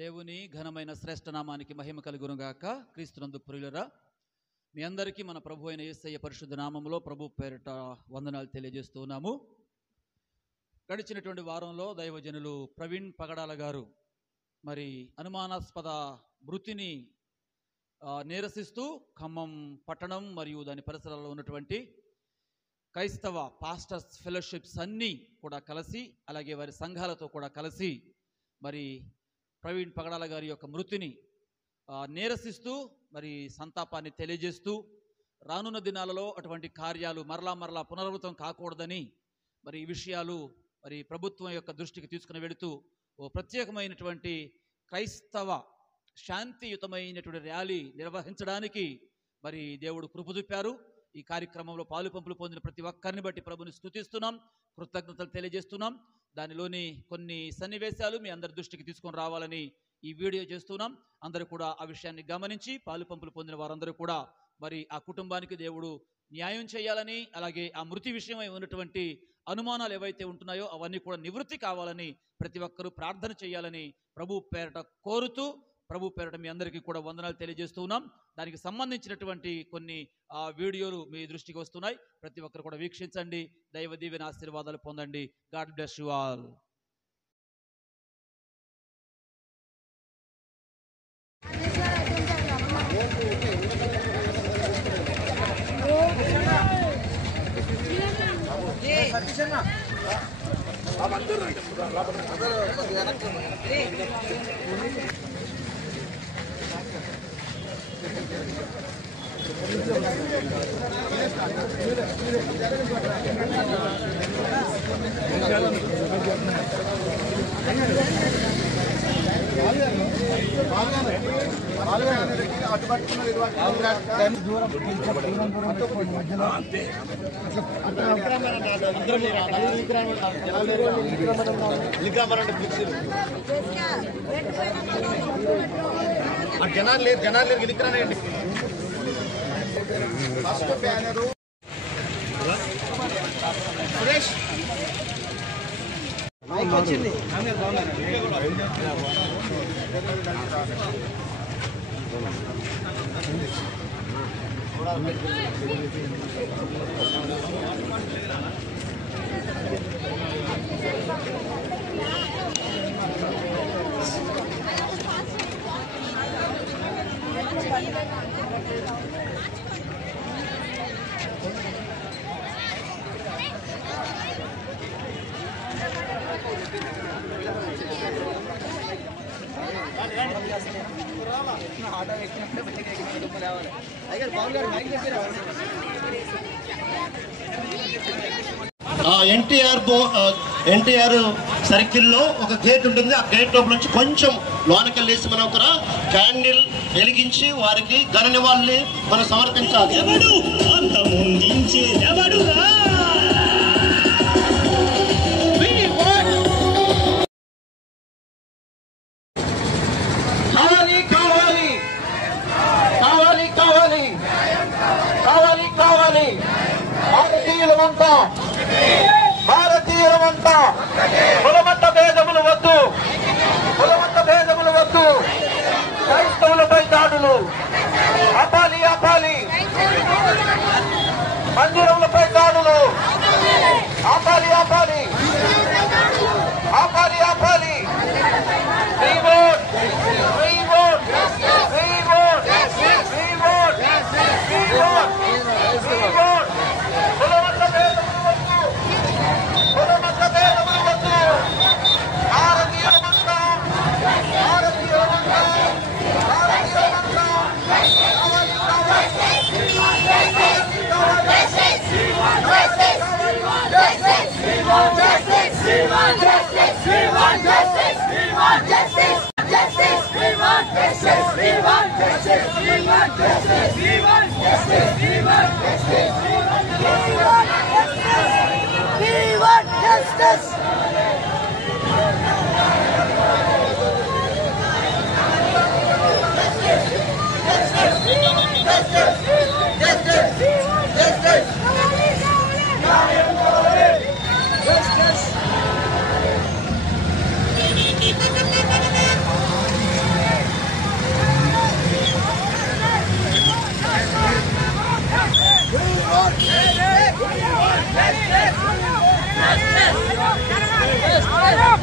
దేవుని ఘనమైన శ్రేష్ఠ నామానికి మహిమ కలుగునుగాక. క్రీస్తునందు ప్రియులరా, మీ అందరికీ మన ప్రభు అయిన యేసయ్య పరిశుద్ధ నామములో ప్రభు పేరిట వందనాలు తెలియజేస్తున్నాము. గడిచినటువంటి వారంలో దైవజనులు ప్రవీణ్ పగడాల గారు మరి అనుమానాస్పద మృతిని నిరసిస్తూ ఖమ్మం పట్టణం మరియు దాని పరిసరాల్లో ఉన్నటువంటి క్రైస్తవ పాస్టర్స్ ఫెలోషిప్స్ అన్నీ కూడా కలిసి, అలాగే వారి సంఘాలతో కూడా కలిసి మరి ప్రవీణ్ పగడాల గారి యొక్క మృతిని నిరసిస్తూ మరి సంతాపాన్ని తెలియజేస్తూ, రానున్న దినాలలో అటువంటి కార్యాలు మరలా పునరావృతం కాకూడదని మరి ఈ విషయాలు మరి ప్రభుత్వం యొక్క దృష్టికి తీసుకుని వెళుతూ ఓ ప్రత్యేకమైనటువంటి క్రైస్తవ శాంతియుతమైనటువంటి ర్యాలీ నిర్వహించడానికి మరి దేవుడు కృప చూపారు. ఈ కార్యక్రమంలో పాలుపంపులు పొందిన ప్రతి ఒక్కరిని బట్టి ప్రభుని స్తుతిస్తున్నాం, కృతజ్ఞతలు తెలియజేస్తున్నాం. దానిలోని కొన్ని సన్నివేశాలు మీ అందరి దృష్టికి తీసుకొని రావాలని ఈ వీడియో చేస్తున్నాం. అందరూ కూడా ఆ విషయాన్ని గమనించి పాలుపంపులు పొందిన వారందరూ కూడా మరి ఆ కుటుంబానికి దేవుడు న్యాయం చేయాలని, అలాగే ఆ మృతి విషయమై ఉన్నటువంటి అనుమానాలు ఏవైతే ఉంటున్నాయో అవన్నీ కూడా నివృత్తి కావాలని ప్రతి ఒక్కరూ ప్రార్థన చేయాలని ప్రభు పేరట కోరుతూ, ప్రభు పేరట మీ అందరికీ కూడా వందనాలు తెలియజేస్తూ ఉన్నాం. దానికి సంబంధించినటువంటి కొన్ని వీడియోలు మీ దృష్టికి వస్తున్నాయి. ప్రతి ఒక్కరు కూడా వీక్షించండి, దైవ దీవెన ఆశీర్వాదాలు పొందండి. God bless you all. జనాలు లేరు గిలిక్రానండి. సురేష్ వచ్చింది. ఎన్టీఆర్ సర్కిల్లో ఒక గేట్ ఉంటుంది. ఆ గేట్ లోపల నుంచి కొంచెం లోనకెళ్ళేసి మనం కూడా క్యాండిల్ వెలిగించి వారికి ఘన నివాళుల్ని మనం సమర్పించాలి. ఎవడు భారతీయులమంతా కులమత భేదములు వద్దు, క్రైస్తవులపై దాడులు ఆపాలి, మందిరములపై దాడులు ఆపాలి. Arrest!